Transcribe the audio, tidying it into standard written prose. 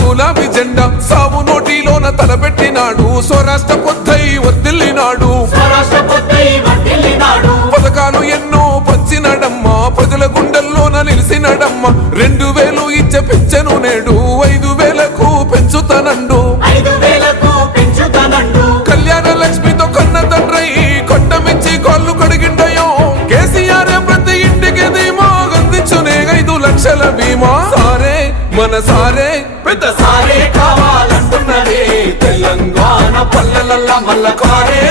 గులాబీ జెండా సావు నోటిలోన తలపెట్టినాడు స్వరాష్ట్ర పొద్దై వర్దిల్లినాడు పథకాలు ఎన్నో పంచినడమ్మా ప్రజల గుండెల్లోన నిలిసినడమ్మ 2000 ఇచ్చే పెంచెను నేడు 5000కు పెంచుతానండు కళ్యాణ లక్ష్మితో కన్న తండ్రై కొట్టమిచ్చి కాళ్ళు కడిగిండయో కేసీఆర్ ప్రతి ఇంటికి ధీమా అందించునే 5 లక్షల బీమా సారే మన సారే పెద్ద సారే కావాలంటున్నదే తెలంగాణ పల్లెలల్ల మల్ల కారే